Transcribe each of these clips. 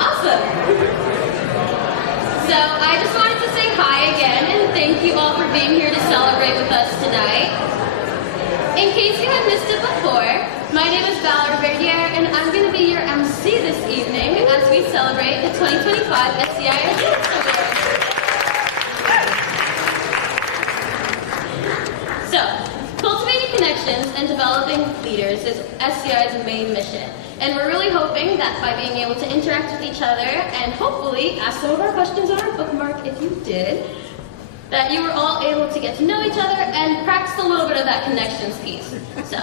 Awesome. So I just wanted to say hi again and thank you all for being here to celebrate with us tonight. In case you had missed it before, my name is Valery and I'm going to be your MC this evening as we celebrate the 2025 SCI Idealist Celebration. So, cultivating connections and developing leaders is SCI's main mission. And we're really hoping that by being able to interact with each other and hopefully ask some of our questions on our bookmark if you did, that you were all able to get to know each other and practice a little bit of that connections piece. So,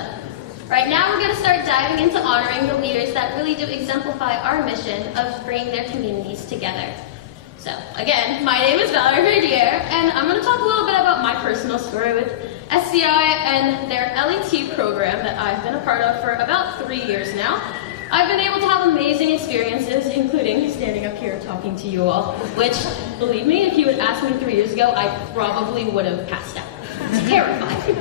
right now we're going to start diving into honoring the leaders that really do exemplify our mission of bringing their communities together. So, again, my name is Valery and I'm going to talk a little bit about my personal story with SCI and their LET program that I've been a part of for about 3 years now. I've been able to have amazing experiences, including standing up here talking to you all, which, believe me, if you had asked me 3 years ago, I probably would have passed out. It's terrifying.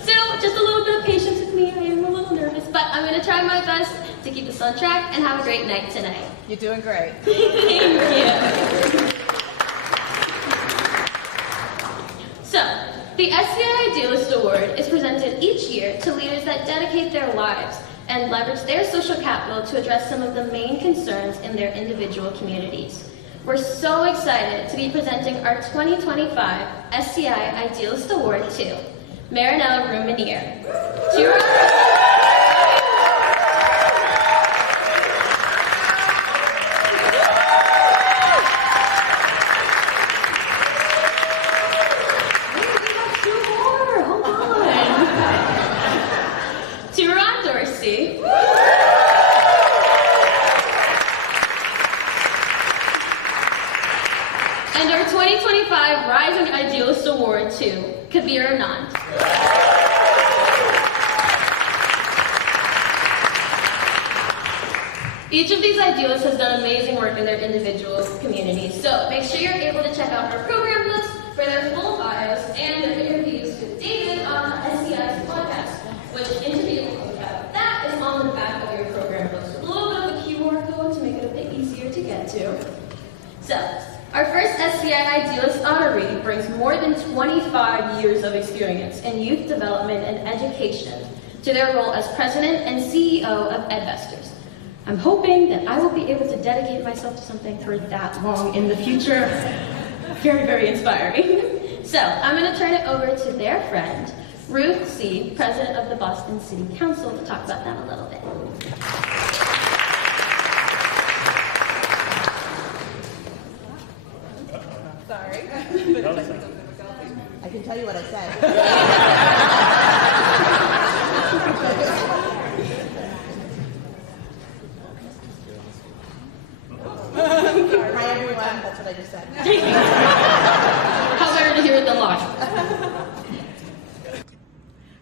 So, just a little bit of patience with me. I am a little nervous, but I'm going to try my best to keep us on track and have a great night tonight. You're doing great. Thank you. So, the SCI Idealist Award is presented each year to leaders that dedicate their lives and leverage their social capital to address some of the main concerns in their individual communities. We're so excited to be presenting our 2025 SCI Idealist Award to Marinell Rousmaniere. Turahn Dorsey. And our 2025 Rising Idealist Award to Kabir, Anand. Each of these idealists has done amazing work in their individual communities, so make sure you're able to check out our program notes for their full bios and their interviews with David on the SCI's podcast, which interview that is on the back of your program notes. A little bit of a QR code to make it a bit easier to get to. So, our first SCI Idealist honoree brings more than 25 years of experience in youth development and education to their role as president and CEO of Edvestors. I'm hoping that I will be able to dedicate myself to something for that long in the future. Very, very inspiring. So, I'm going to turn it over to their friend, Ruth C., president of the Boston City Council, to talk about them a little bit. Sorry. I can tell you what I said. Hi everyone, that's what I just said. How better to hear it than live?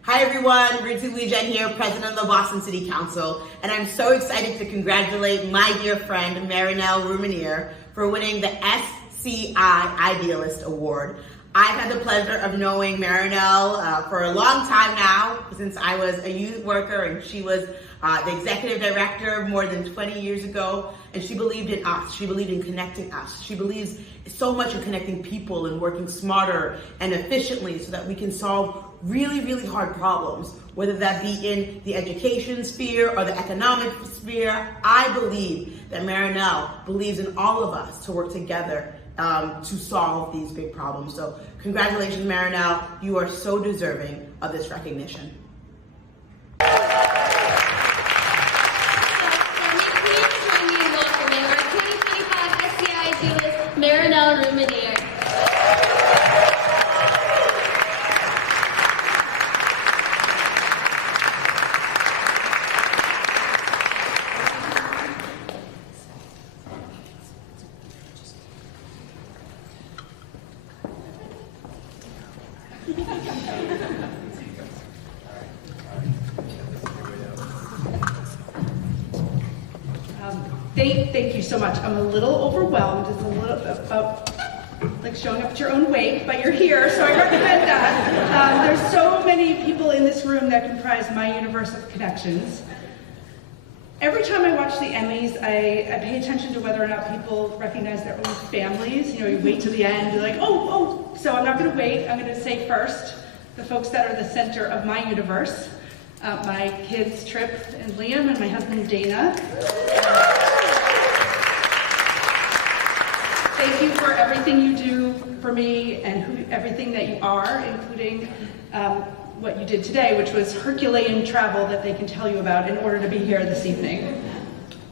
Hi everyone, Ruth C. here, president of the Boston City Council, and I'm so excited to congratulate my dear friend Marinell Rousmaniere for winning the SCI Idealist Award. I've had the pleasure of knowing Marinell for a long time now, since I was a youth worker and she was the executive director more than 20 years ago, and she believed in us. She believed in connecting us. She believes so much in connecting people and working smarter and efficiently so that we can solve really, really hard problems, whether that be in the education sphere or the economic sphere. I believe that Marinell believes in all of us to work together to solve these big problems. So congratulations, Marinell. You are so deserving of this recognition. Marinell Rousmaniere. Thank you so much. I'm a little overwhelmed. It's a little about like showing up at your own wake, but you're here, so I recommend that. There's so many people in this room that comprise my universe of connections. every time I watch the Emmys, I pay attention to whether or not people recognize their own families. You know, you wait till the end, you're like, oh. So I'm not going to wait. I'm going to say first the folks that are the center of my universe. My kids, Trip and Liam, and my husband, Dana. Thank you for everything you do for me and everything that you are, including what you did today, which was Herculean travel that they can tell you about in order to be here this evening.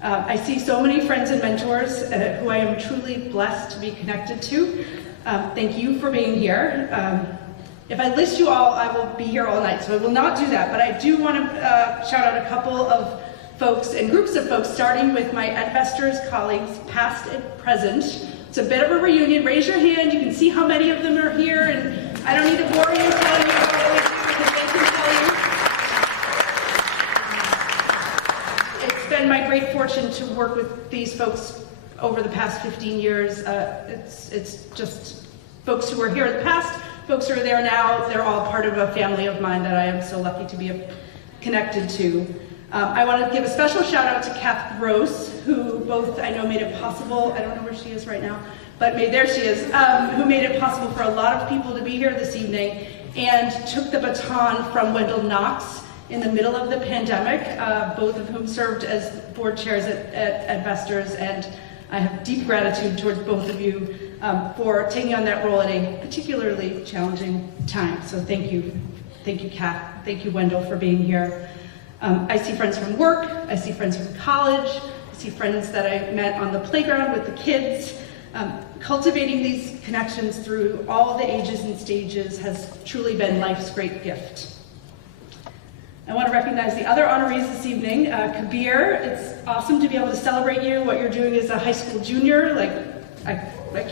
I see so many friends and mentors who I am truly blessed to be connected to. Thank you for being here. If I list you all, I will be here all night, so I will not do that, but I do want to shout out a couple of folks and groups of folks, starting with my Edvestors colleagues, past and present. It's a bit of a reunion. Raise your hand. You can see how many of them are here, and I don't need to bore you telling you about what we do because they can tell you. It's been my great fortune to work with these folks over the past 15 years. It's just folks who were here in the past, folks who are there now. They're all part of a family of mine that I am so lucky to be connected to. I want to give a special shout out to Kath Gross, who both I know made it possible, I don't know where she is right now, but there she is, who made it possible for a lot of people to be here this evening and took the baton from Wendell Knox in the middle of the pandemic, both of whom served as board chairs at Edvestors, and I have deep gratitude towards both of you for taking on that role at a particularly challenging time. So thank you. Thank you, Kath. Thank you, Wendell, for being here. I see friends from work, I see friends from college, I see friends that I met on the playground with the kids. Cultivating these connections through all the ages and stages has truly been life's great gift. I want to recognize the other honorees this evening. Kabir, it's awesome to be able to celebrate you, what you're doing as a high school junior. Like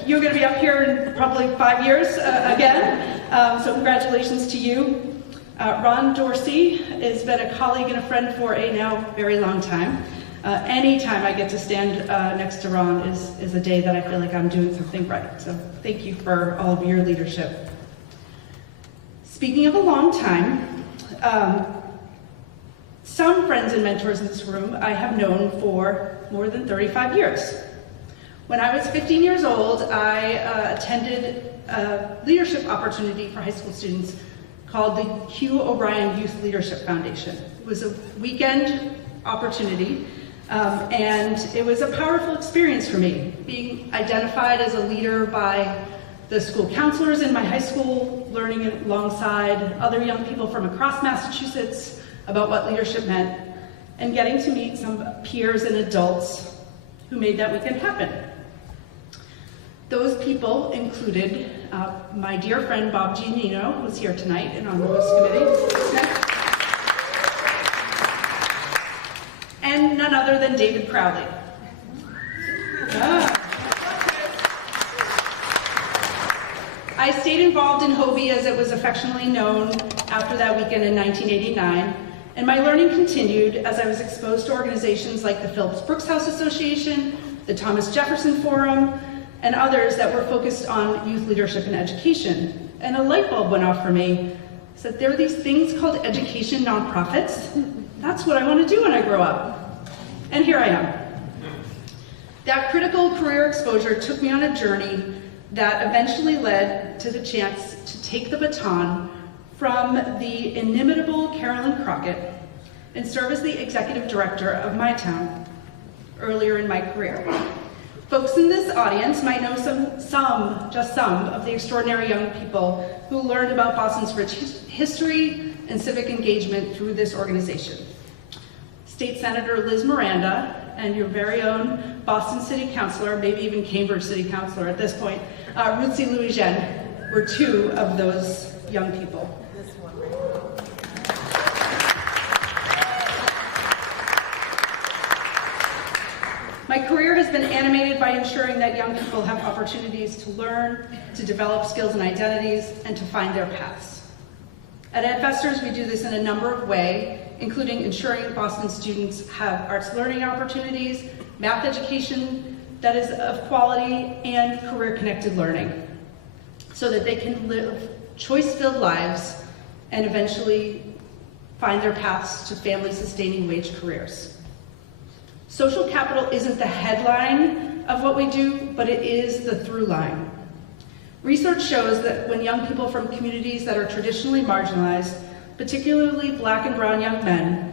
you're going to be up here in probably 5 years again, so congratulations to you. Turahn Dorsey has been a colleague and a friend for a now very long time. Anytime I get to stand next to Ron is a day that I feel like I'm doing something right. So thank you for all of your leadership. Speaking of a long time, some friends and mentors in this room I have known for more than 35 years. When I was 15 years old, I attended a leadership opportunity for high school students called the Hugh O'Brien Youth Leadership Foundation. It was a weekend opportunity, and it was a powerful experience for me, being identified as a leader by the school counselors in my high school, learning alongside other young people from across Massachusetts about what leadership meant, and getting to meet some peers and adults who made that weekend happen. Those people included my dear friend Bob Giannino, who's here tonight and on the host committee, and none other than David Crowley. I stayed involved in Hobie, as it was affectionately known, after that weekend in 1989, and my learning continued as I was exposed to organizations like the Phillips Brooks House Association, the Thomas Jefferson Forum, and others that were focused on youth leadership and education. And a light bulb went off for me. I said, there are these things called education nonprofits. That's what I want to do when I grow up. And here I am. That critical career exposure took me on a journey that eventually led to the chance to take the baton from the inimitable Carolyn Crockett and serve as the executive director of my town earlier in my career. Folks in this audience might know just some of the extraordinary young people who learned about Boston's rich history and civic engagement through this organization. State Senator Liz Miranda and your very own Boston City Councilor, maybe even Cambridge City Councilor at this point, Ruth C. Louis-Jean, were two of those young people. My career has been animated by ensuring that young people have opportunities to learn, to develop skills and identities, and to find their paths. At Edvestors, we do this in a number of ways, including ensuring Boston students have arts learning opportunities, math education that is of quality, and career-connected learning, so that they can live choice-filled lives and eventually find their paths to family-sustaining wage careers. Social capital isn't the headline of what we do, but it is the through line. Research shows that when young people from communities that are traditionally marginalized, particularly Black and brown young men,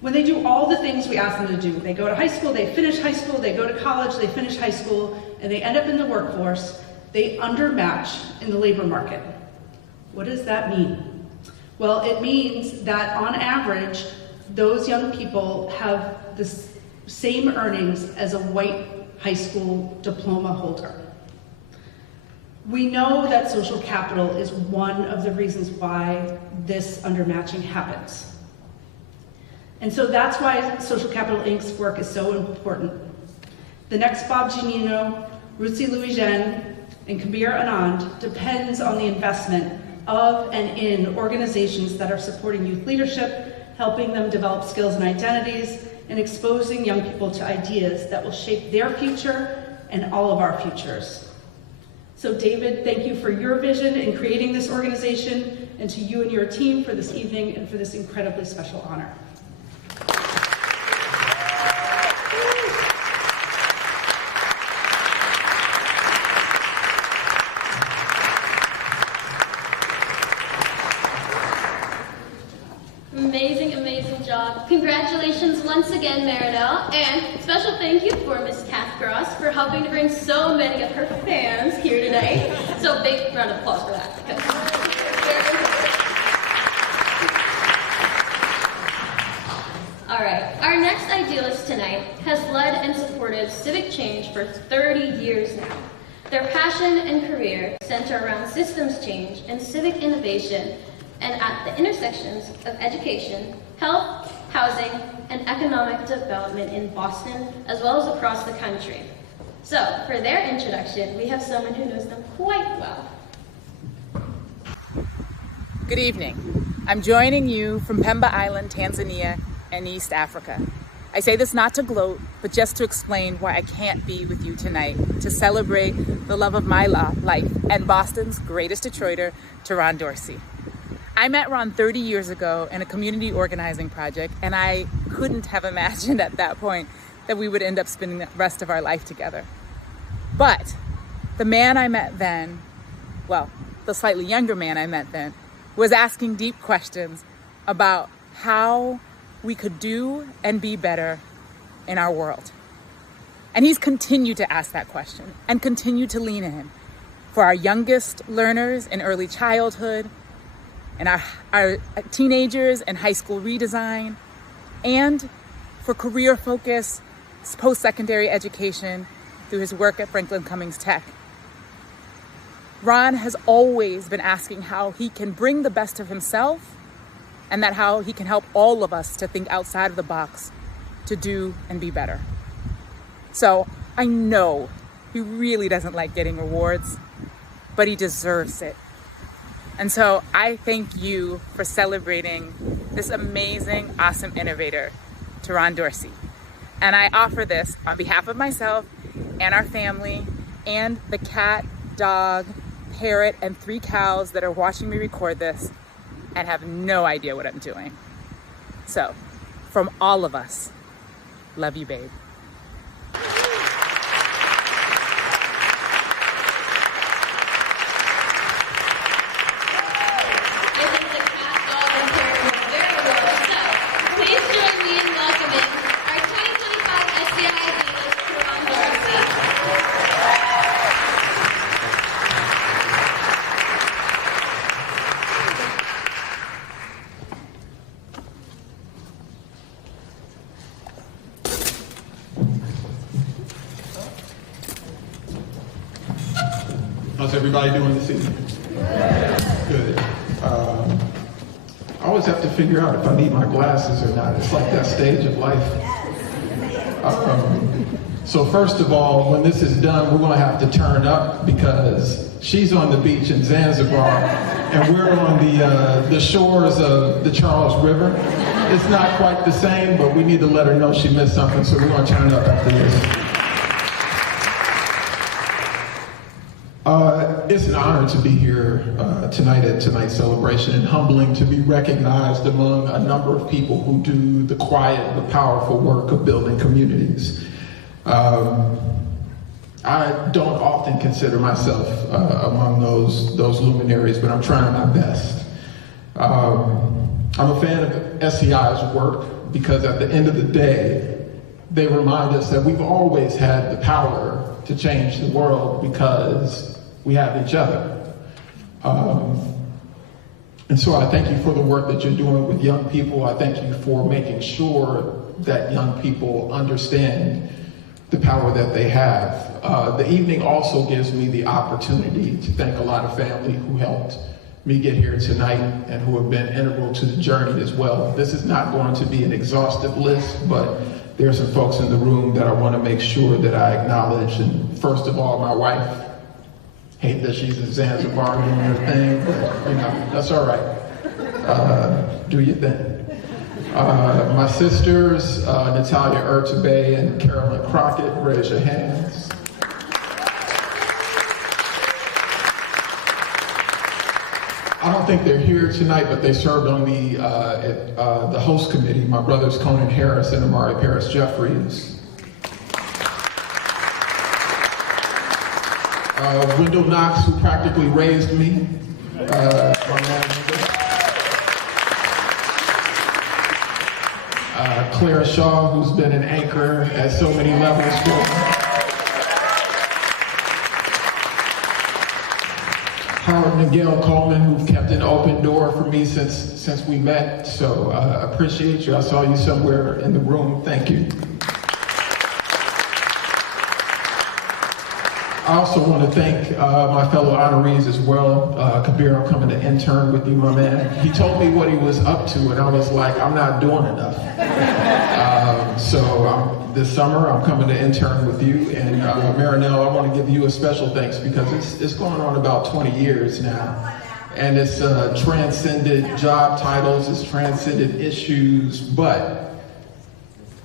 when they do all the things we ask them to do, they go to high school, they finish high school, they go to college, they finish high school, and they end up in the workforce, they undermatch in the labor market. What does that mean? Well, it means that on average, those young people have the same earnings as a white high school diploma holder. We know that social capital is one of the reasons why this undermatching happens. And so that's why Social Capital Inc.'s work is so important. The next Bob Giannino, Ruzi Louis-Jean, and Kabir Anand depends on the investment of and in organizations that are supporting youth leadership, helping them develop skills and identities, and exposing young people to ideas that will shape their future and all of our futures. So David, thank you for your vision in creating this organization, and to you and your team for this evening and for this incredibly special honor. Amazing, amazing job. Congratulations once again, Marinell, and special thank you for Miss Kath Gross for helping to bring so many of her fans here today. So big round of applause for that. All right, our next idealist tonight has led and supported civic change for 30 years now. Their passion and career center around systems change and civic innovation, and at the intersections of education, health, housing, and economic development in Boston, as well as across the country. So, for their introduction, we have someone who knows them quite well. Good evening. I'm joining you from Pemba Island, Tanzania, and East Africa. I say this not to gloat, but just to explain why I can't be with you tonight to celebrate the love of my life and Boston's greatest Detroiter, Turahn Dorsey. I met Ron 30 years ago in a community organizing project, and I couldn't have imagined at that point that we would end up spending the rest of our life together. But the man I met then, well, the slightly younger man I met then, was asking deep questions about how we could do and be better in our world. And he's continued to ask that question and continued to lean in for our youngest learners in early childhood, and our teenagers and high school redesign, and for career focus, post-secondary education through his work at Franklin Cummings Tech. Ron has always been asking how he can bring the best of himself, and that how he can help all of us to think outside of the box to do and be better. So I know he really doesn't like getting rewards, but he deserves it. And so I thank you for celebrating this amazing, awesome innovator, Turahn Dorsey. And I offer this on behalf of myself and our family and the cat, dog, parrot, and 3 cows that are watching me record this and have no idea what I'm doing. So, from all of us, love you, babe. How's everybody doing this evening? Good. I always have to figure out if I need my glasses or not. It's like that stage of life. So first of all, when this is done, we're going to have to turn up because she's on the beach in Zanzibar and we're on the shores of the Charles River. It's not quite the same, but we need to let her know she missed something, so we're going to turn up after this. It's an honor to be here tonight at tonight's celebration, and humbling to be recognized among a number of people who do the quiet but powerful work of building communities. I don't often consider myself among those luminaries, but I'm trying my best. I'm a fan of SCI's work because at the end of the day, they remind us that we've always had the power to change the world because we have each other. And so I thank you for the work that you're doing with young people. I thank you for making sure that young people understand the power that they have. The evening also gives me the opportunity to thank a lot of family who helped me get here tonight and who have been integral to the journey as well. This is not going to be an exhaustive list, but there are some folks in the room that I want to make sure that I acknowledge. And first of all, my wife. Hate that she's in Zanzibar doing her thing, but you know, that's all right. Do your thing. My sisters, Natalia Urtubey and Carolyn Crockett, raise your hands. I don't think they're here tonight, but they served on the host committee. My brothers Conan Harris and Amari Paris Jeffries. Wendell Knox, who practically raised me. Clara Shaw, who's been an anchor at so many levels for me. Howard and Gail Coleman, who've kept an open door for me since we met. So I appreciate you. I saw you somewhere in the room. Thank you. I also want to thank my fellow honorees as well. Kabir, I'm coming to intern with you, my man. He told me what he was up to, and I was like, I'm not doing enough. So this summer, I'm coming to intern with you. And Marinell, I want to give you a special thanks because it's going on about 20 years now. And it's transcended job titles, it's transcended issues, but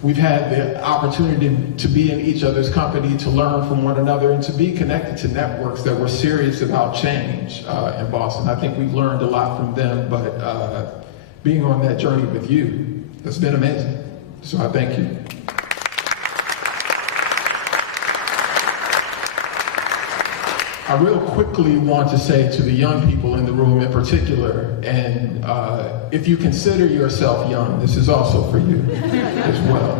we've had the opportunity to be in each other's company, to learn from one another, and to be connected to networks that were serious about change in Boston. I think we've learned a lot from them, but being on that journey with you has been amazing. So I thank you. I real quickly want to say to the young people in the room in particular, and if you consider yourself young, this is also for you as well.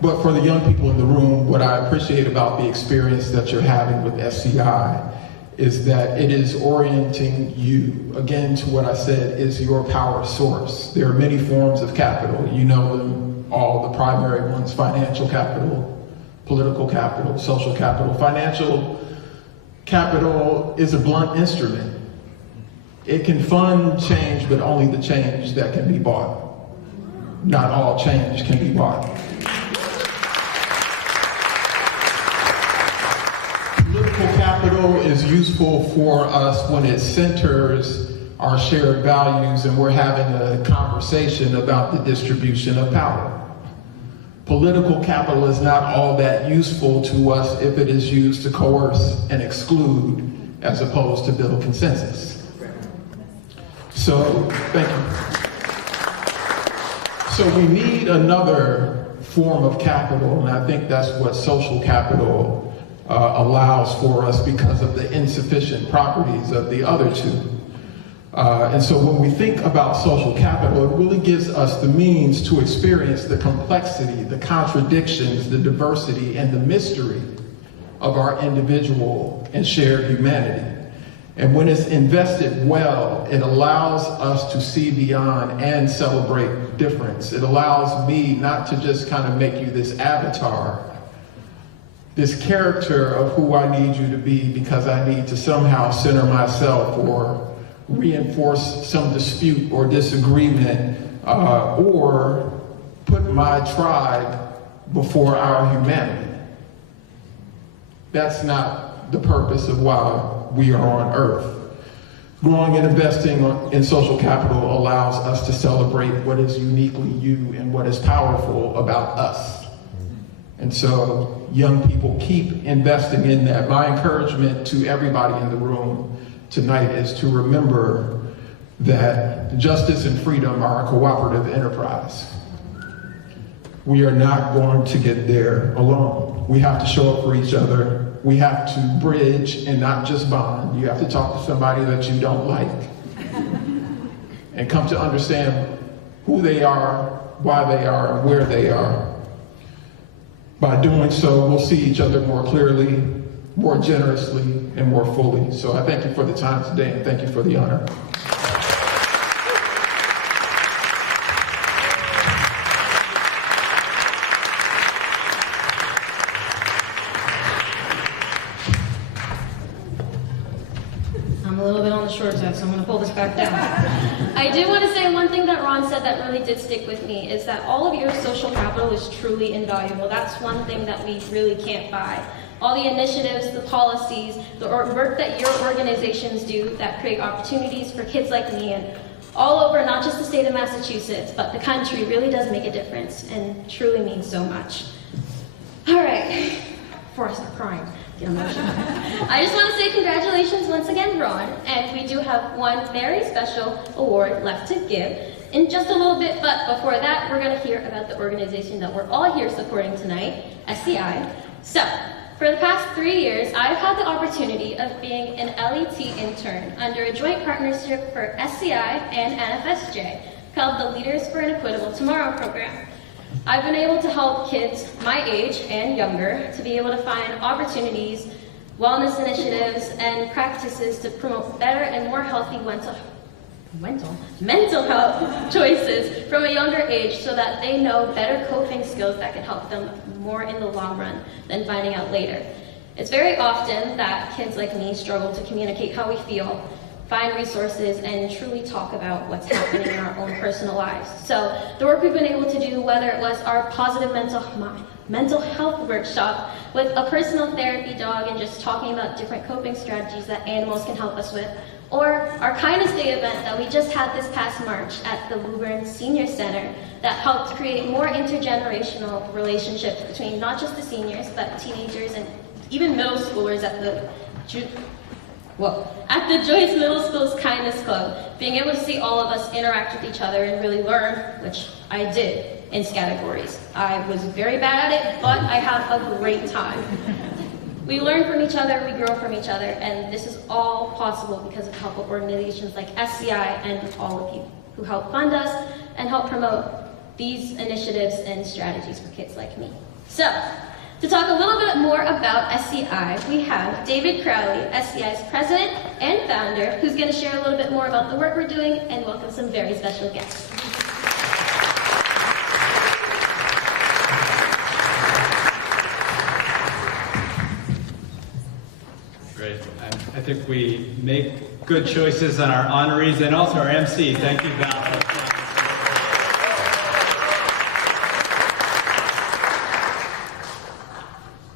But for the young people in the room, what I appreciate about the experience that you're having with SCI is that it is orienting you, again, to what I said is your power source. There are many forms of capital. You know them all, the primary ones: financial capital, political capital, social capital. Financial capital is a blunt instrument. It can fund change, but only the change that can be bought. Not all change can be bought. Political capital is useful for us when it centers our shared values and we're having a conversation about the distribution of power. Political capital is not all that useful to us if it is used to coerce and exclude as opposed to build consensus. So, thank you. So we need another form of capital, and I think that's what social capital allows for us because of the insufficient properties of the other two. And so when we think about social capital, it really gives us the means to experience the complexity, the contradictions, the diversity, and the mystery of our individual and shared humanity. And when it's invested well, it allows us to see beyond and celebrate difference. It allows me not to just kind of make you this avatar, this character of who I need you to be because I need to somehow center myself or reinforce some dispute or disagreement or put my tribe before our humanity. That's not the purpose of why we are on earth. Growing and investing in social capital allows us to celebrate what is uniquely you and what is powerful about us. And so young people keep investing in that. My encouragement to everybody in the room tonight is to remember that justice and freedom are a cooperative enterprise. We are not going to get there alone. We have to show up for each other. We have to bridge and not just bond. You have to talk to somebody that you don't like and come to understand who they are, why they are, and where they are. By doing so, we'll see each other more clearly, more generously, and more fully. So I thank you for the time today, and thank you for the honor. I'm a little bit on the short side, so I'm going to pull this back down. I do want to say one thing that Ron said that really did stick with me is that all of your social capital is truly invaluable. That's one thing that we really can't buy. All the initiatives, the policies, the work that your organizations do that create opportunities for kids like me and all over, not just the state of Massachusetts, but the country really does make a difference and truly means so much. All right, before I start crying. I just want to say congratulations once again, Ron, and we do have one very special award left to give in just a little bit, but before that, we're going to hear about the organization that we're all here supporting tonight, SCI. So, for the past 3 years, I've had the opportunity of being an LET intern under a joint partnership for SCI and NFSJ called the Leaders for an Equitable Tomorrow program. I've been able to help kids my age and younger to be able to find opportunities, wellness initiatives, and practices to promote better and more healthy mental health choices from a younger age so that they know better coping skills that can help them more in the long run than finding out later. It's very often that kids like me struggle to communicate how we feel, find resources, and truly talk about what's happening in our own personal lives. So the work we've been able to do, whether it was our positive mental health workshop with a personal therapy dog and just talking about different coping strategies that animals can help us with, or our Kindness Day event that we just had this past March at the Woburn Senior Center that helped create more intergenerational relationships between not just the seniors, but teenagers and even middle schoolers at the Joyce Middle School's Kindness Club, being able to see all of us interact with each other and really learn, which I did in categories. I was very bad at it, but I had a great time. We learn from each other, we grow from each other, and this is all possible because of the help of organizations like SCI and all of you who help fund us and help promote these initiatives and strategies for kids like me. So, to talk a little bit more about SCI, we have David Crowley, SCI's president and founder, who's going to share a little bit more about the work we're doing and welcome some very special guests. Great. I think we make good choices on our honorees and also our MC. Thank you, Val.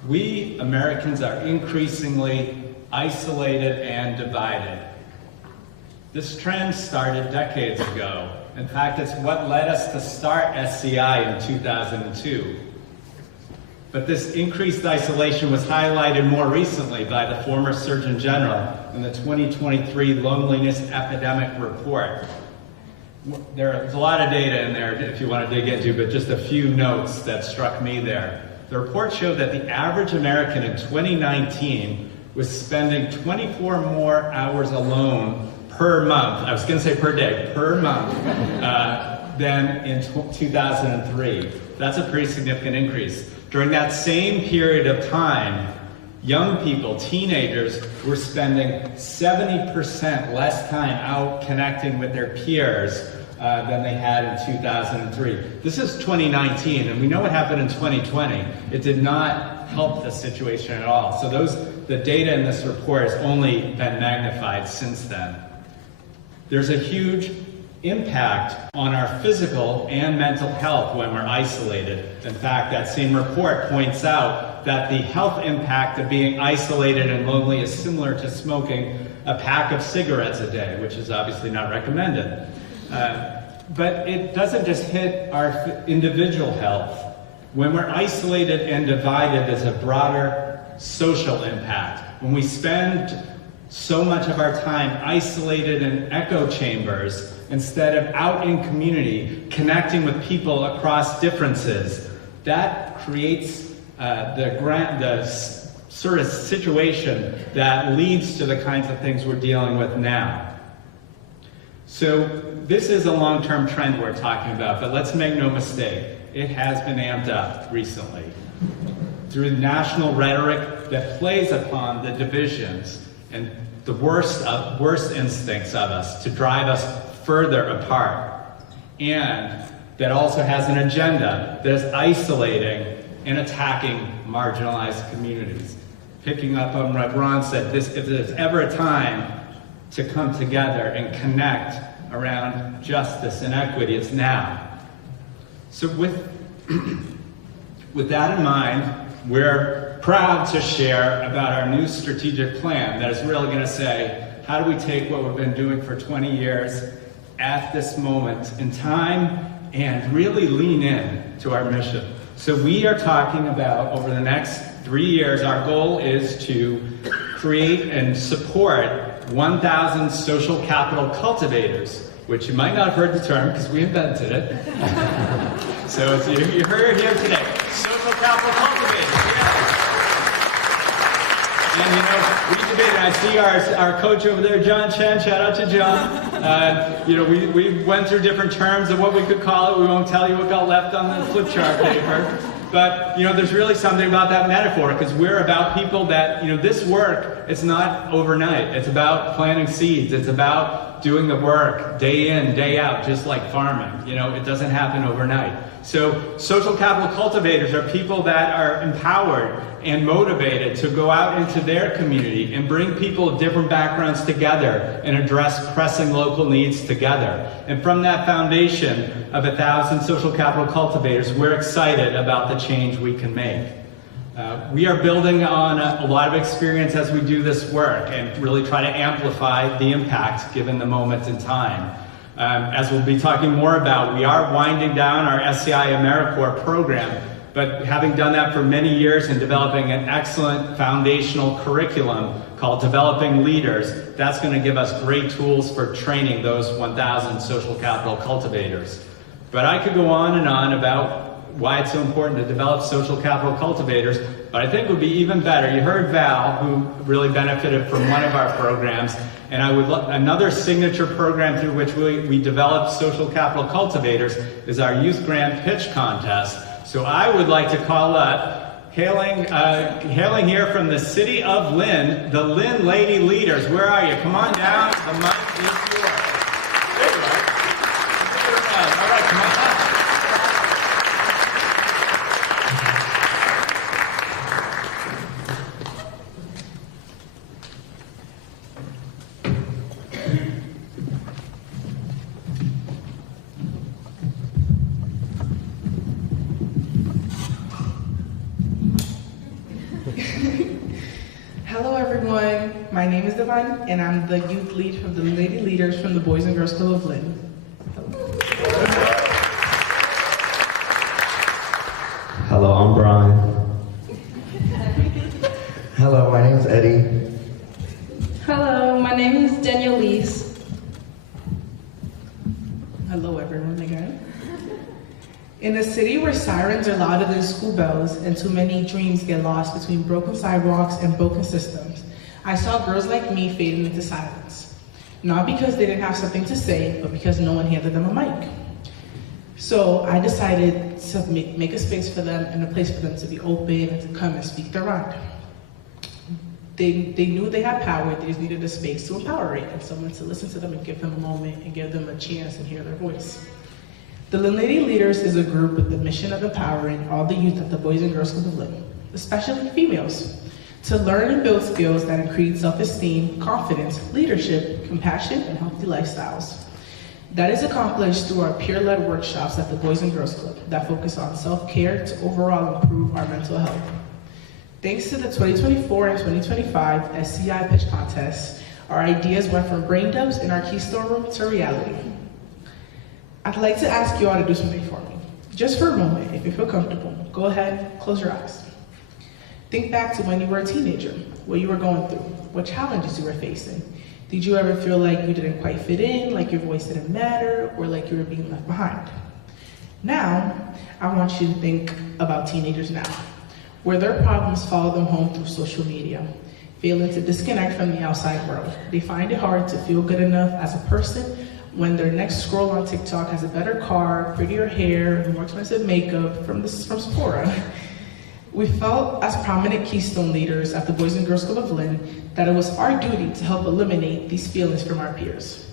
We Americans are increasingly isolated and divided. This trend started decades ago. In fact, it's what led us to start SCI in 2002. But this increased isolation was highlighted more recently by the former Surgeon General in the 2023 Loneliness Epidemic Report. There's a lot of data in there if you want to dig into, but just a few notes that struck me there. The report showed that the average American in 2019 was spending 24 more hours alone per month, I was going to say per day, per month, than in 2003. That's a pretty significant increase. During that same period of time, young people, teenagers, were spending 70% less time out connecting with their peers than they had in 2003. This is 2019, and we know what happened in 2020. It did not help the situation at all. So the data in this report has only been magnified since then. There's a huge impact on our physical and mental health when we're isolated. In fact, that same report points out that the health impact of being isolated and lonely is similar to smoking a pack of cigarettes a day, which is obviously not recommended. But it doesn't just hit our individual health. When we're isolated and divided, there's a broader social impact. When we spend so much of our time isolated in echo chambers instead of out in community, connecting with people across differences, that creates the sort of situation that leads to the kinds of things we're dealing with now. So this is a long-term trend we're talking about, but let's make no mistake, it has been amped up recently through national rhetoric that plays upon the divisions and the worst instincts of us to drive us further apart, and that also has an agenda that is isolating and attacking marginalized communities. Picking up on what Ron said, if there's ever a time to come together and connect around justice and equity, it's now. So with that in mind, we're proud to share about our new strategic plan that is really going to say, how do we take what we've been doing for 20 years at this moment in time and really lean in to our mission. So we are talking about, over the next 3 years, our goal is to create and support 1,000 social capital cultivators, which you might not have heard the term because we invented it. So you heard it here today, social capital cultivators. Yeah. And we debated, I see our coach over there, John Chen, shout out to John. We went through different terms of what we could call it. We won't tell you what got left on the flip chart paper. But, there's really something about that metaphor, because we're about people that, this work, it's not overnight. It's about planting seeds. It's about doing the work day in, day out, just like farming. It doesn't happen overnight. So social capital cultivators are people that are empowered and motivated to go out into their community and bring people of different backgrounds together and address pressing local needs together. And from that foundation of 1,000 social capital cultivators, we're excited about the change we can make. We are building on a lot of experience as we do this work and really try to amplify the impact given the moment in time. As we'll be talking more about, we are winding down our SCI AmeriCorps program, but having done that for many years and developing an excellent foundational curriculum called Developing Leaders, that's going to give us great tools for training those 1,000 social capital cultivators. But I could go on and on about why it's so important to develop social capital cultivators, but I think it would be even better. You heard Val, who really benefited from one of our programs, and I would another signature program through which we develop social capital cultivators is our Youth Grant Pitch Contest. So I would like to call up, hailing here from the city of Lynn, the Lynn Lady Leaders. Where are you? Come on down. The mic is yours. There you are. All right, come on up. Hello everyone, my name is Devon and I'm the youth lead from the Lady Leaders from the Boys and Girls Club of Lynn. Hello, I'm Brian. Hello, my name is Eddie. Hello, my name is Danielle Lees. Hello everyone again. In a city where sirens are louder than school bells and too many dreams get lost between broken sidewalks and broken systems, I saw girls like me fading into silence. Not because they didn't have something to say, but because no one handed them a mic. So I decided to make a space for them and a place for them to be open and to come and speak their mind. They knew they had power, they just needed a space to empower it and someone to listen to them and give them a moment and give them a chance and hear their voice. The Lynn Lady Leaders is a group with the mission of empowering all the youth at the Boys and Girls Club of Lynn, especially females, to learn and build skills that increase self-esteem, confidence, leadership, compassion, and healthy lifestyles. That is accomplished through our peer-led workshops at the Boys and Girls Club that focus on self-care to overall improve our mental health. Thanks to the 2024 and 2025 SCI Pitch Contests, our ideas went from brain dumps in our Keystone room to reality. I'd like to ask you all to do something for me. Just for a moment, if you feel comfortable. Go ahead, close your eyes. Think back to when you were a teenager, what you were going through, what challenges you were facing. Did you ever feel like you didn't quite fit in, like your voice didn't matter, or like you were being left behind? Now, I want you to think about teenagers now, where their problems follow them home through social media, failing to disconnect from the outside world. They find it hard to feel good enough as a person when their next scroll on TikTok has a better car, prettier hair, more expensive makeup from Sephora. We felt as prominent Keystone leaders at the Boys and Girls Club of Lynn that it was our duty to help eliminate these feelings from our peers.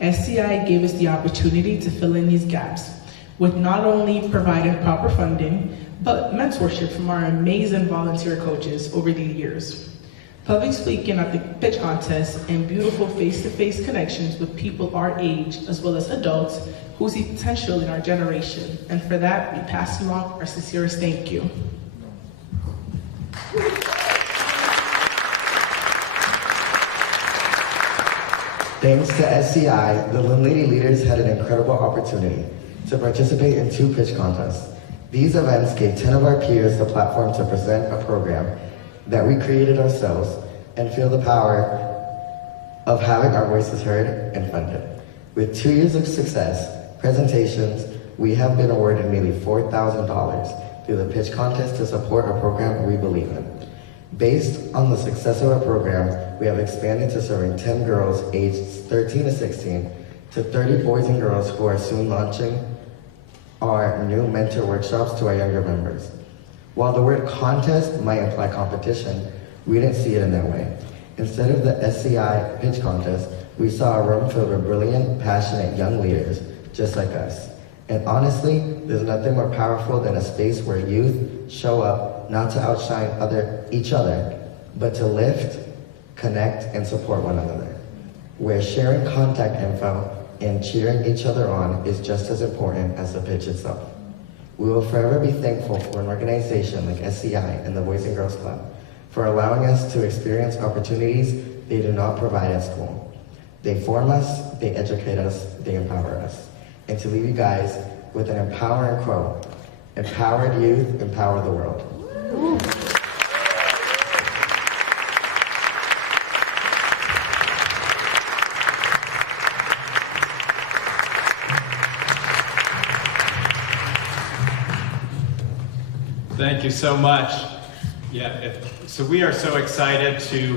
SCI gave us the opportunity to fill in these gaps with not only providing proper funding, but mentorship from our amazing volunteer coaches over the years. Public speaking at the pitch contest and beautiful face-to-face connections with people our age, as well as adults who see potential in our generation. And for that, we pass along our sincerest thank you. Thanks to SCI, the Lynn Lady Leaders had an incredible opportunity to participate in 2 pitch contests. These events gave 10 of our peers the platform to present a program that we created ourselves and feel the power of having our voices heard and funded. With 2 years of success, presentations, we have been awarded nearly $4,000 through the pitch contest to support a program we believe in. Based on the success of our program, we have expanded to serving 10 girls aged 13 to 16 to 30 boys and girls who are soon launching our new mentor workshops to our younger members. While the word contest might imply competition, we didn't see it in that way. Instead of the SCI pitch contest, we saw a room filled with brilliant, passionate young leaders just like us. And honestly, there's nothing more powerful than a space where youth show up not to outshine each other, but to lift, connect, and support one another. Where sharing contact info and cheering each other on is just as important as the pitch itself. We will forever be thankful for an organization like SCI and the Boys and Girls Club for allowing us to experience opportunities they do not provide at school. They form us, they educate us, they empower us. And to leave you guys with an empowering quote, empowered youth empower the world. Thank you so much. So we are so excited to,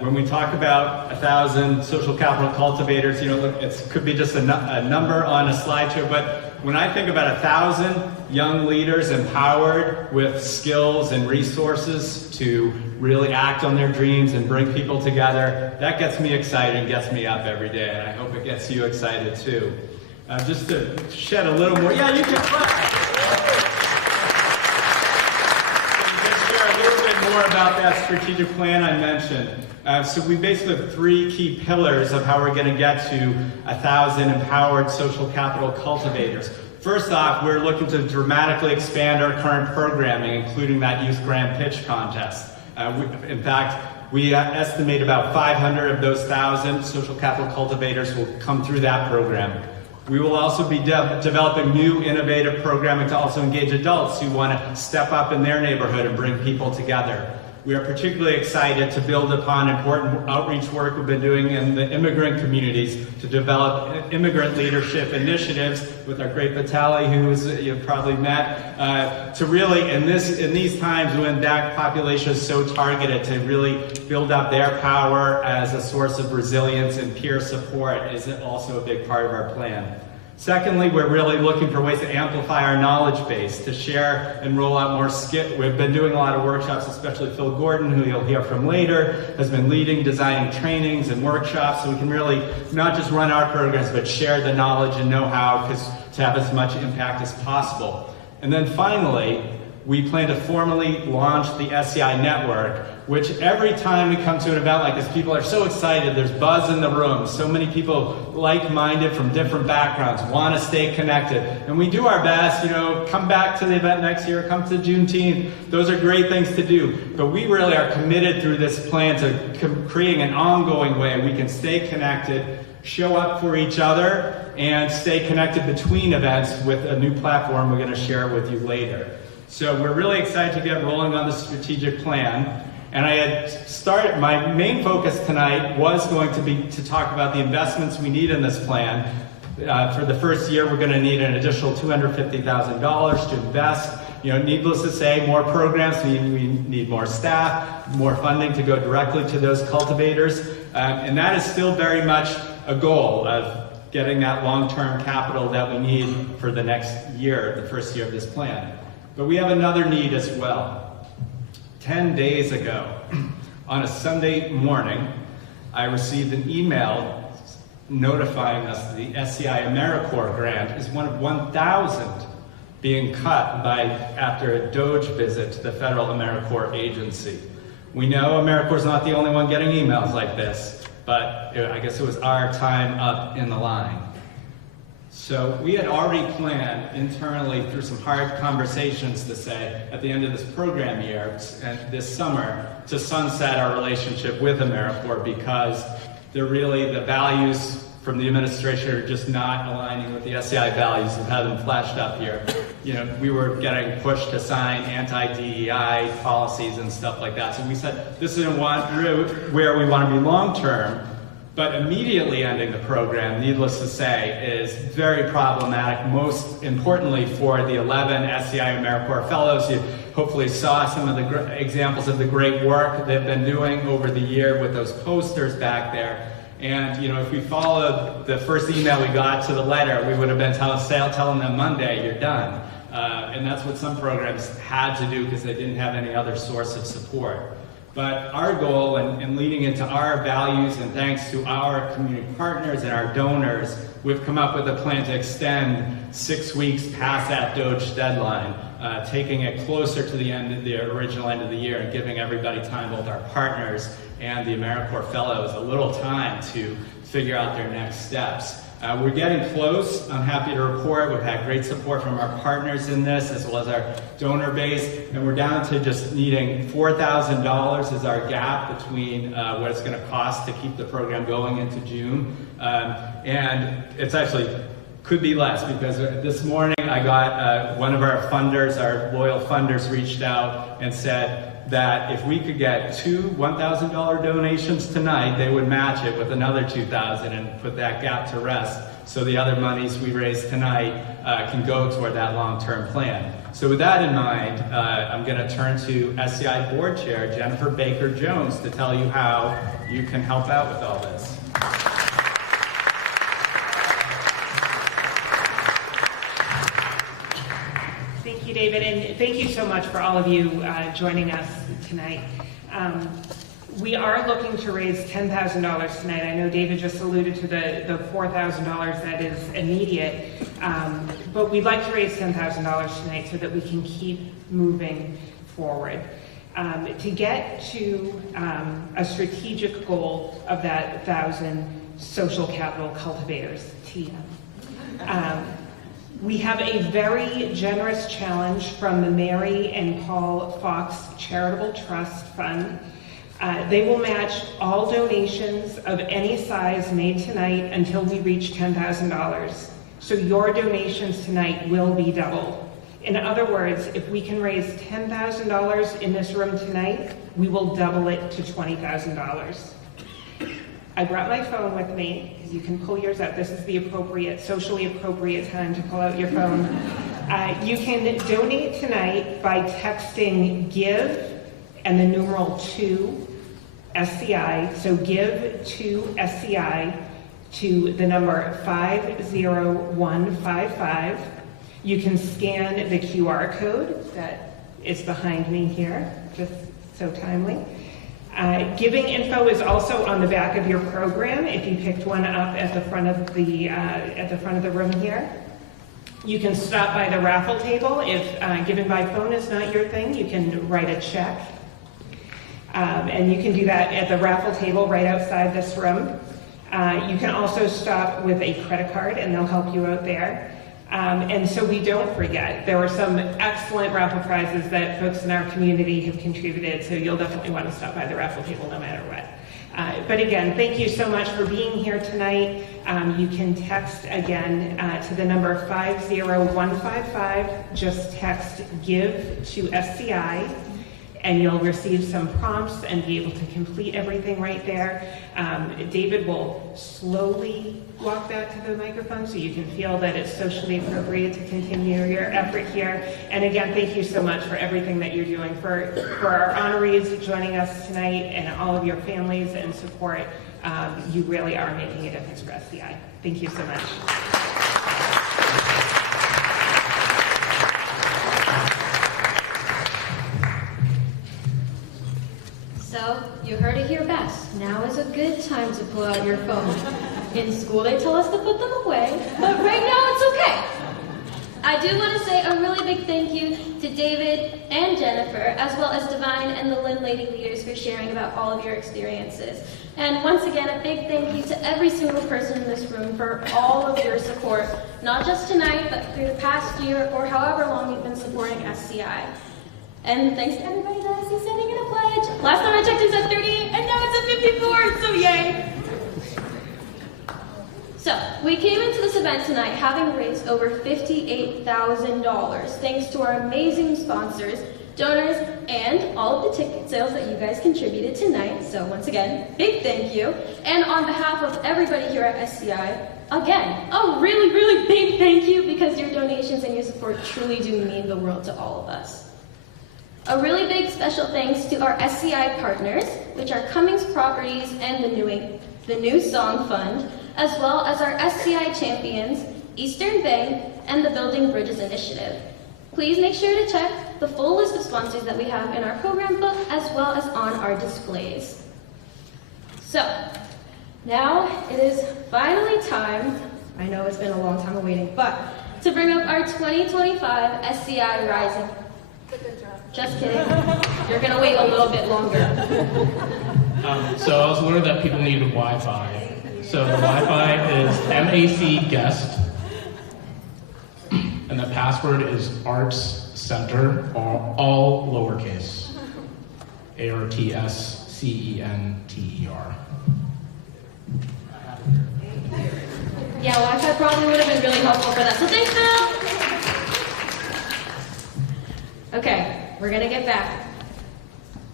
when we talk about 1,000 social capital cultivators, it could be just a number on a slideshow, but when I think about 1,000 young leaders empowered with skills and resources to really act on their dreams and bring people together, that gets me excited and gets me up every day, and I hope it gets you excited too. Just to shed a little more, you can clap. More about that strategic plan I mentioned. So we basically have 3 key pillars of how we're going to get to 1,000 empowered social capital cultivators. First off, we're looking to dramatically expand our current programming, including that youth grand pitch contest. In fact, we estimate about 500 of those 1,000 social capital cultivators will come through that program. We will also be developing new innovative programming to also engage adults who want to step up in their neighborhood and bring people together. We are particularly excited to build upon important outreach work we've been doing in the immigrant communities to develop immigrant leadership initiatives with our great Vitaly, who you've probably met, to really, in these times when that population is so targeted, to really build up their power as a source of resilience and peer support is also a big part of our plan. Secondly, we're really looking for ways to amplify our knowledge base, to share and roll out more skills. We've been doing a lot of workshops, especially Phil Gordon, who you'll hear from later, has been leading, designing trainings and workshops, so we can really not just run our programs, but share the knowledge and know-how to have as much impact as possible. And then finally, we plan to formally launch the SCI Network, which every time we come to an event like this, people are so excited, there's buzz in the room, so many people like-minded from different backgrounds, want to stay connected. And we do our best, come back to the event next year, come to Juneteenth. Those are great things to do, but we really are committed through this plan to creating an ongoing way we can stay connected, show up for each other, and stay connected between events with a new platform we're going to share with you later. So we're really excited to get rolling on the strategic plan. And I had started, my main focus tonight was going to be to talk about the investments we need in this plan. For the first year, we're going to need an additional $250,000 to invest. You know, needless to say, more programs, we need more staff, more funding to go directly to those cultivators. And that is still very much a goal of getting that long-term capital that we need for the next year, the first year of this plan. But we have another need as well. 10 days ago, on a Sunday morning, I received an email notifying us that the SCI AmeriCorps grant is one of 1,000 being cut after a Doge visit to the Federal AmeriCorps agency. We know AmeriCorps is not the only one getting emails like this, but I guess it was our time up in the line. So we had already planned internally through some hard conversations to say at the end of this program year and this summer to sunset our relationship with AmeriCorps because the values from the administration are just not aligning with the SCI values that have been flashed up here. You know, we were getting pushed to sign anti-DEI policies and stuff like that. So we said, this isn't where we want to be long-term, but immediately ending the program, needless to say, is very problematic, most importantly for the 11 SCI AmeriCorps Fellows. You hopefully saw some of the examples of the great work they've been doing over the year with those posters back there. And you know, if we followed the first email we got to the letter, we would have been telling them Monday, you're done. And that's what some programs had to do because they didn't have any other source of support. But our goal, and leading into our values, and thanks to our community partners and our donors, we've come up with a plan to extend 6 weeks past that Doge deadline, taking it closer to the original end of the year and giving everybody time, both our partners and the AmeriCorps Fellows, a little time to figure out their next steps. We're getting close. I'm happy to report we've had great support from our partners in this, as well as our donor base, and we're down to just needing $4,000 as our gap between what it's going to cost to keep the program going into June. And it's actually could be less because this morning I got one of our funders, our loyal funders, reached out and said that if we could get 2 $1,000 donations tonight, they would match it with another $2,000 and put that gap to rest. So the other monies we raise tonight can go toward that long-term plan. So with that in mind, I'm going to turn to SCI Board Chair Jennifer Baker-Jones to tell you how you can help out with all this. Thank you, David, and thank you so much for all of you joining us tonight. We are looking to raise $10,000 tonight. I know David just alluded to the $4,000 that is immediate, but we'd like to raise $10,000 tonight so that we can keep moving forward. To get to a strategic goal of that 1,000 social capital cultivators, TM. We have a very generous challenge from the Mary and Paul Fox Charitable Trust Fund. They will match all donations of any size made tonight until we reach $10,000. So your donations tonight will be doubled. In other words, if we can raise $10,000 in this room tonight, we will double it to $20,000. I brought my phone with me, because you can pull yours out. This is the appropriate, socially appropriate time to pull out your phone. You can donate tonight by texting GIVE and the numeral 2 SCI. So GIVE to SCI to the number 50155. You can scan the QR code that is behind me here, just so timely. Giving info is also on the back of your program if you picked one up at the front of the room here. You can stop by the raffle table. If giving by phone is not your thing, you can write a check. And you can do that at the raffle table right outside this room. You can also stop with a credit card and they'll help you out there. And so we don't forget, there were some excellent raffle prizes that folks in our community have contributed, so you'll definitely want to stop by the raffle table no matter what. But again, thank you so much for being here tonight. You can text again to the number 50155. Just text GIVE to SCI, and you'll receive some prompts and be able to complete everything right there. David will slowly walk back to the microphone so you can feel that it's socially appropriate to continue your effort here. And again, thank you so much for everything that you're doing for our honorees joining us tonight and all of your families and support. You really are making a difference for SCI. Thank you so much. So, you heard it here best. Now is a good time to pull out your phone. In school they tell us to put them away, but right now it's okay. I do want to say a really big thank you to David and Jennifer, as well as Divine and the Lynn Lady Leaders for sharing about all of your experiences. And once again, a big thank you to every single person in this room for all of your support, not just tonight, but through the past year or however long you've been supporting SCI. And thanks to everybody that I see sending in a pledge. Last time I checked it was at 30, and now it's at 54, so yay! So, we came into this event tonight having raised over $58,000 thanks to our amazing sponsors, donors, and all of the ticket sales that you guys contributed tonight. So once again, big thank you. And on behalf of everybody here at SCI, again, a really, really big thank you, because your donations and your support truly do mean the world to all of us. A really big special thanks to our SCI partners, which are Cummings Properties and the New Song Fund, as well as our SCI champions, Eastern Bank, and the Building Bridges Initiative. Please make sure to check the full list of sponsors that we have in our program book, as well as on our displays. So, now it is finally time, I know it's been a long time of waiting, but to bring up our 2025 SCI Rising. Just kidding. You're gonna wait a little bit longer. So I was learning that people needed Wi-Fi. So the Wi-Fi is MAC guest, and the password is Arts Center, all lowercase, ARTSCENTER. Yeah, Wi-Fi probably would have been really helpful for that. So thanks, Phil. Okay, we're gonna get back.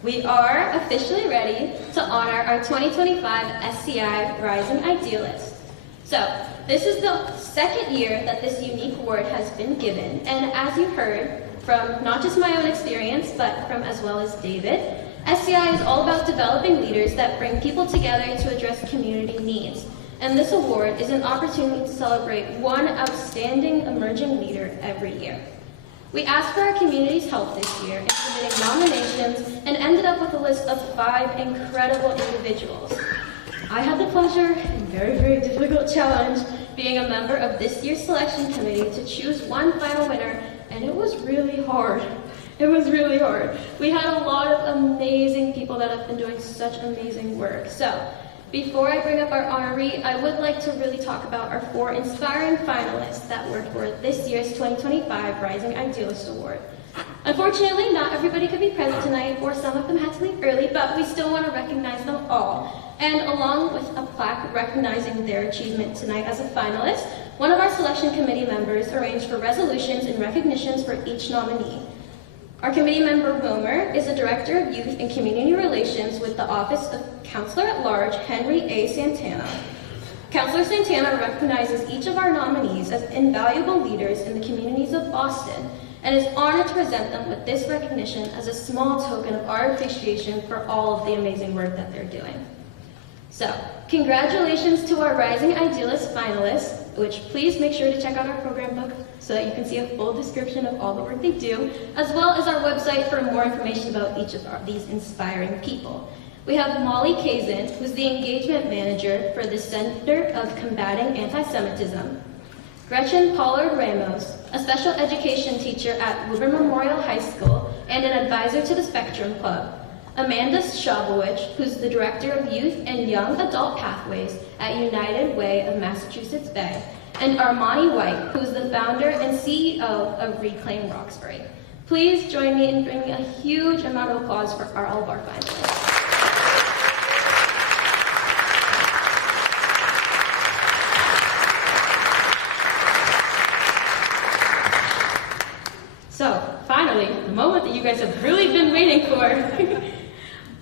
We are officially ready to honor our 2025 SCI Rising Idealist. So, this is the second year that this unique award has been given, and as you heard from not just my own experience, but from as well as David, SCI is all about developing leaders that bring people together to address community needs. And this award is an opportunity to celebrate one outstanding emerging leader every year. We asked for our community's help this year in submitting nominations and ended up with a list of 5 incredible individuals. I had the pleasure and very, very difficult challenge being a member of this year's selection committee to choose one final winner, and it was really hard. It was really hard. We had a lot of amazing people that have been doing such amazing work. So, before I bring up our honoree, I would like to really talk about our 4 inspiring finalists that were for this year's 2025 Rising Idealist Award. Unfortunately, not everybody could be present tonight, or some of them had to leave early, but we still want to recognize them all. And along with a plaque recognizing their achievement tonight as a finalist, one of our selection committee members arranged for resolutions and recognitions for each nominee. Our committee member, Wilmer, is the Director of Youth and Community Relations with the Office of Counselor at Large, Henry A. Santana. Counselor Santana recognizes each of our nominees as invaluable leaders in the communities of Boston and is honored to present them with this recognition as a small token of our appreciation for all of the amazing work that they're doing. So, congratulations to our Rising Idealist finalists, which please make sure to check out our program book so that you can see a full description of all the work they do, as well as our website for more information about each of these inspiring people. We have Molly Kazin, who's the engagement manager for the Center of Combating Anti-Semitism. Gretchen Pollard Ramos, a special education teacher at Woburn Memorial High School and an advisor to the Spectrum Club. Amanda Shabowicz, who's the Director of Youth and Young Adult Pathways at United Way of Massachusetts Bay, and Armani White, who's the founder and CEO of Reclaim Roxbury. Please join me in bringing a huge amount of applause for all of our finalists.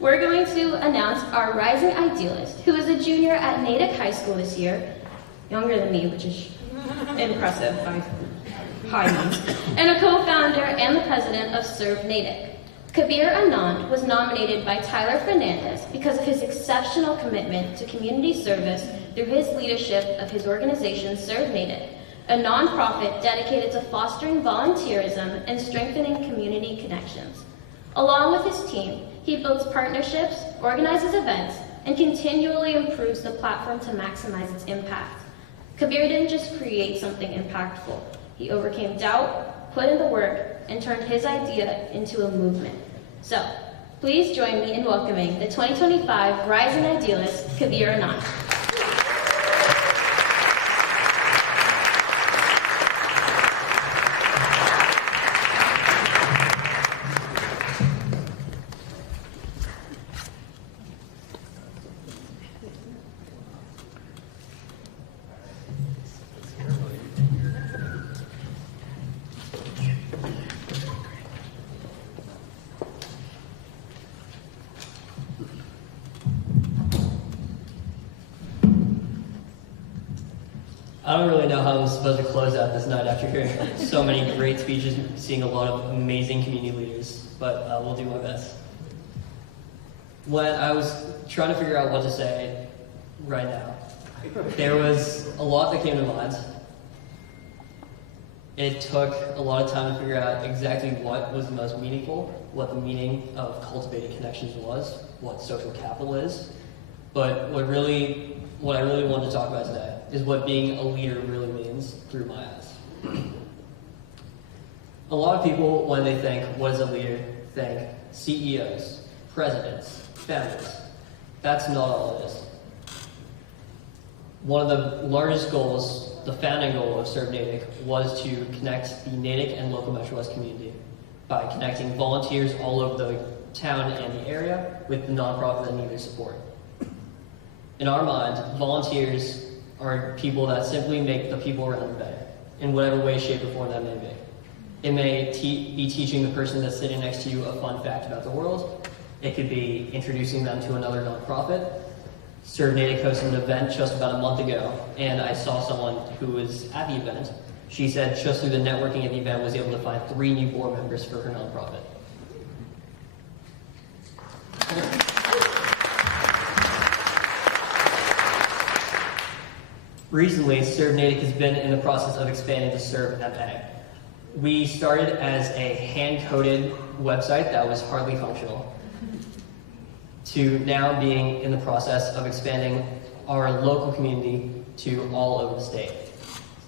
we're going to announce our rising idealist, who is a junior at Natick High School this year, younger than me, which is impressive by high means, and a co-founder and the president of Serve Natick. Kabir Anand was nominated by Tyler Fernandez because of his exceptional commitment to community service through his leadership of his organization Serve Natick, a nonprofit dedicated to fostering volunteerism and strengthening community connections. Along with his team, he builds partnerships, organizes events, and continually improves the platform to maximize its impact. Kabir didn't just create something impactful. He overcame doubt, put in the work, and turned his idea into a movement. So, please join me in welcoming the 2025 Rising Idealist, Kabir Anand. I don't really know how I'm supposed to close out this night after hearing so many great speeches and seeing a lot of amazing community leaders, but we'll do my best. When I was trying to figure out what to say right now, there was a lot that came to mind. It took a lot of time to figure out exactly what was the most meaningful, what the meaning of cultivating connections was, what social capital is, but what I really wanted to talk about today is what being a leader really means through my eyes. A lot of people, when they think, what is a leader, think CEOs, presidents, founders. That's not all it is. One of the largest goals, the founding goal of Serve Natick, was to connect the Natick and local Metro West community by connecting volunteers all over the town and the area with the nonprofit that need their support. In our mind, volunteers are people that simply make the people around them better, in whatever way, shape, or form that may be. It may be teaching the person that's sitting next to you a fun fact about the world. It could be introducing them to another nonprofit. Serve Natick hosted an event just about a month ago, and I saw someone who was at the event. She said just through the networking of the event was able to find 3 new board members for her nonprofit. Recently, Serve Natick has been in the process of expanding to Serve MA. We started as a hand-coded website that was hardly functional, to now being in the process of expanding our local community to all over the state.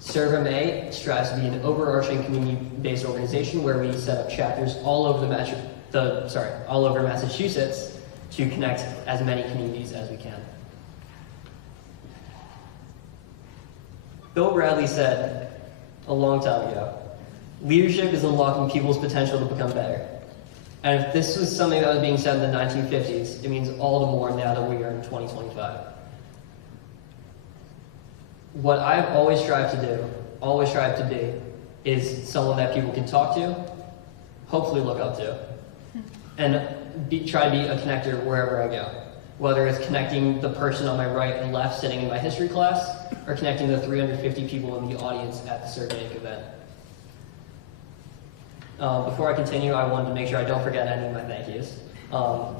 Serve MA strives to be an overarching community-based organization where we set up chapters all over all over Massachusetts to connect as many communities as we can. Bill Bradley said a long time ago, leadership is unlocking people's potential to become better. And if this was something that was being said in the 1950s, it means all the more now that we are in 2025. What I've always strived to do, always strived to be, is someone that people can talk to, hopefully look up to, and try to be a connector wherever I go. Whether it's connecting the person on my right and left sitting in my history class, or connecting the 350 people in the audience at the Serve Natick event. Before I continue, I wanted to make sure I don't forget any of my thank yous.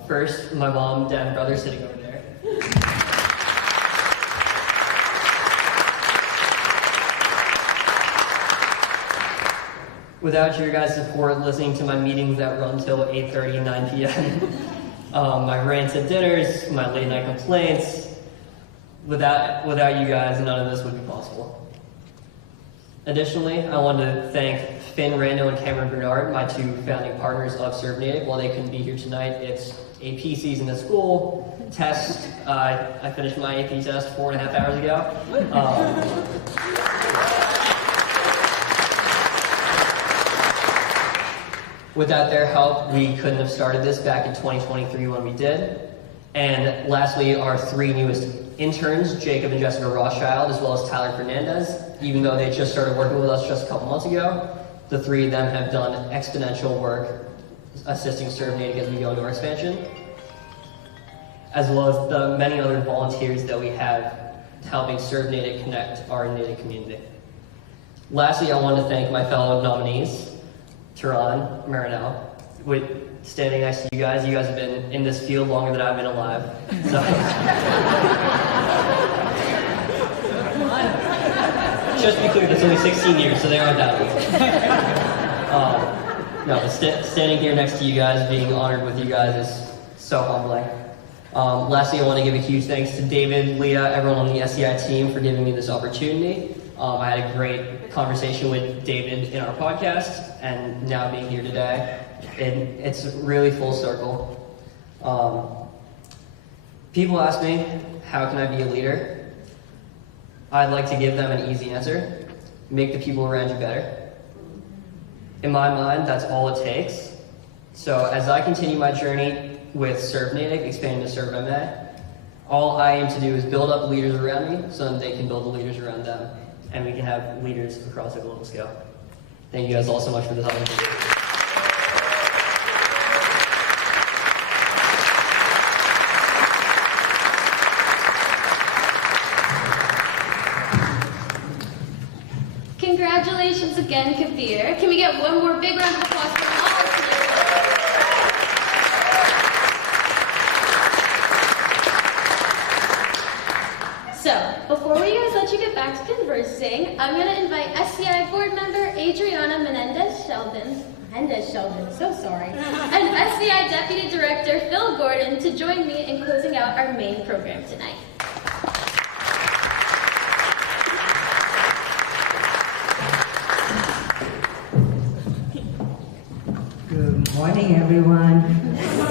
First, my mom, dad, and brother sitting over there. Without your guys' support, listening to my meetings that run till 8:30, 9 p.m., my rants at dinners, my late night complaints, without you guys, none of this would be possible. Additionally, I wanted to thank Finn Rando and Cameron Bernard, my 2 founding partners of Serve Natick. While they couldn't be here tonight, it's AP season at school, test. I finished my AP test 4.5 hours ago. Without their help, we couldn't have started this back in 2023 when we did. And lastly, our 3 newest interns, Jacob and Jessica Rothschild, as well as Tyler Fernandez. Even though they just started working with us just a couple months ago, the 3 of them have done exponential work assisting Serve Natick as we go into our expansion. as well as the many other volunteers that we have helping serve Natick connect our Natick community. Lastly, I want to thank my fellow nominees, Turahn, Marinell, standing next to you guys. You guys have been in this field longer than I've been alive. So. Just to be clear, that's only 16 years, so they aren't that old. No, but standing here next to you guys, being honored with you guys is so humbling. Lastly, I want to give a huge thanks to David, Leah, everyone on the SCI team for giving me this opportunity. I had a great conversation with David in our podcast, and now being here today, it's really full circle. People ask me, how can I be a leader? I'd like to give them an easy answer. Make the people around you better. In my mind, that's all it takes. So as I continue my journey with Serve Natick, expanding to Serve MA, all I aim to do is build up leaders around me so that they can build the leaders around them, and we can have leaders across a global scale. Thank you guys all so much for this opportunity. Congratulations again, Kabir. Can we get one more big round of applause for all of you? So, before we guys let you get back to conversing, I'm going to invite SCI board member Adriana Menendez-Sheldon, so sorry, and SCI Deputy Director Phil Gordon to join me in closing out our main program tonight. Good morning, everyone.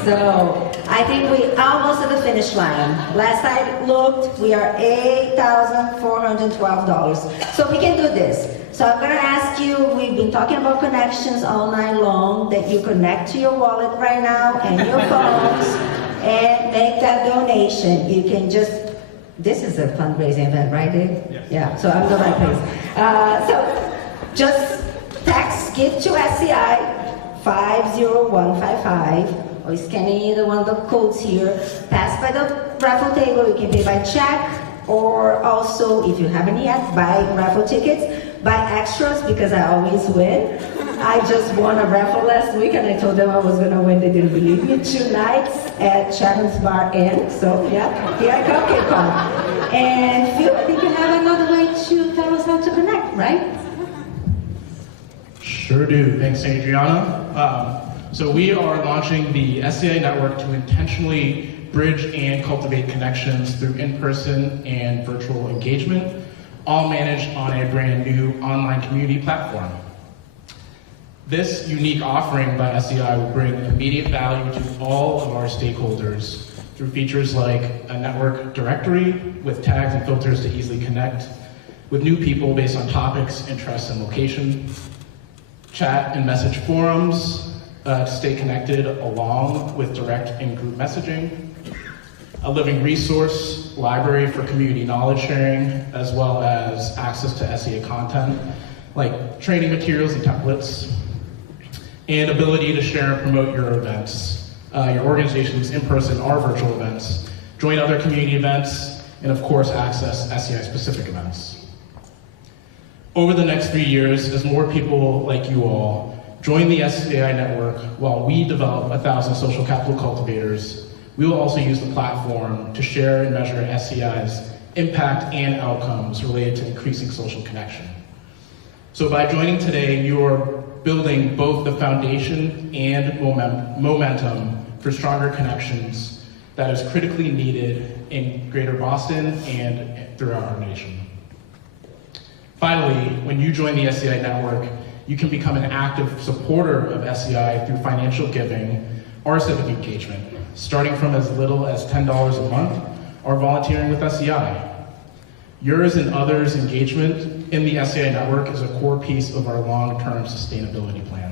So, I think we almost at the finish line. Last I looked, we are $8,412. So we can do this. So I'm gonna ask you, we've been talking about connections all night long, that you connect to your wallet right now and your phones and make that donation. You can just, this is a fundraising event, right, Dave? Yes. Yeah, so I'm the right place. So just text give to SCI 50155, or scan either one of the codes here, pass by the raffle table. You can pay by check, or also, if you haven't yet, buy raffle tickets, buy extras, because I always win. I just won a raffle last week, and I told them I was gonna win. They didn't believe me. 2 nights at Chatham's Bar Inn, so yeah, here I come, keep on. And Phil, I think you have another way to tell us how to connect, right? Sure do. Thanks, Adriana. So we are launching the SCI Network to intentionally bridge and cultivate connections through in-person and virtual engagement, all managed on a brand new online community platform. This unique offering by SCI will bring immediate value to all of our stakeholders through features like a network directory with tags and filters to easily connect with new people based on topics, interests, and location, chat and message forums to stay connected along with direct and group messaging, a living resource library for community knowledge sharing, as well as access to SCI content like training materials and templates, and ability to share and promote your events, your organization's in-person or virtual events, join other community events, and of course access SCI-specific events. Over the next 3 years, as more people like you all join the SCI network while we develop 1,000 social capital cultivators, we will also use the platform to share and measure SCI's impact and outcomes related to increasing social connection. So by joining today, you are building both the foundation and momentum for stronger connections that is critically needed in Greater Boston and throughout our nation. Finally, when you join the SCI network, you can become an active supporter of SCI through financial giving or civic engagement, starting from as little as $10 a month or volunteering with SCI. Yours and others' engagement in the SCI network is a core piece of our long-term sustainability plan.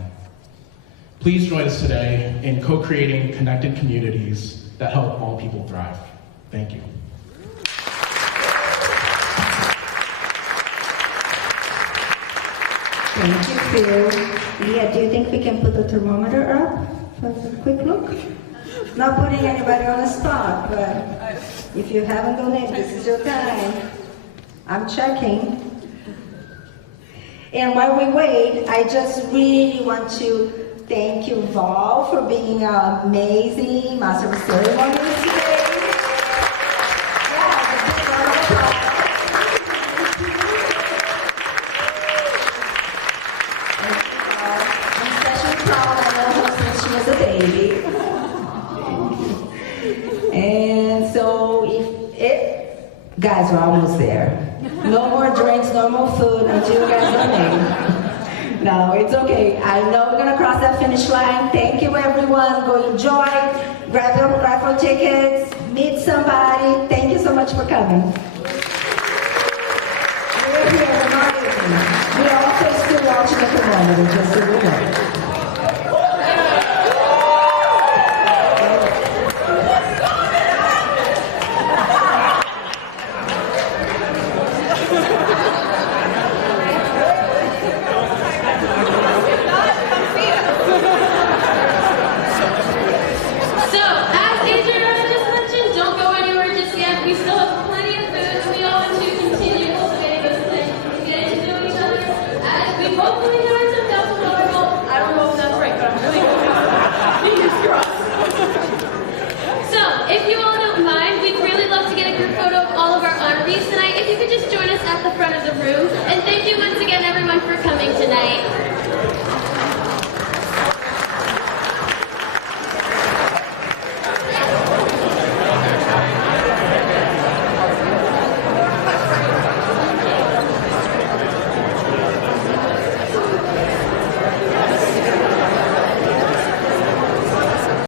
Please join us today in co-creating connected communities that help all people thrive. Thank you. Thank you, Phil. Leah, do you think we can put the thermometer up for a quick look? Not putting anybody on the spot, but but if you haven't donated, this is your time. I'm checking. And while we wait, I just really want to thank you, Val, for being an amazing master of ceremonies today. I'm especially proud of her since she was a baby. And so guys, we're almost there. No more drinks, no more food until you guys donate. No, it's okay. I know we're gonna cross that finish line. Thank you, everyone. Go enjoy, grab your raffle tickets, meet somebody. Thank you so much for coming. We're here, we're not leaving. We're also still watching the thermometer, just so you know. Tonight, if you could just join us at the front of the room. And thank you once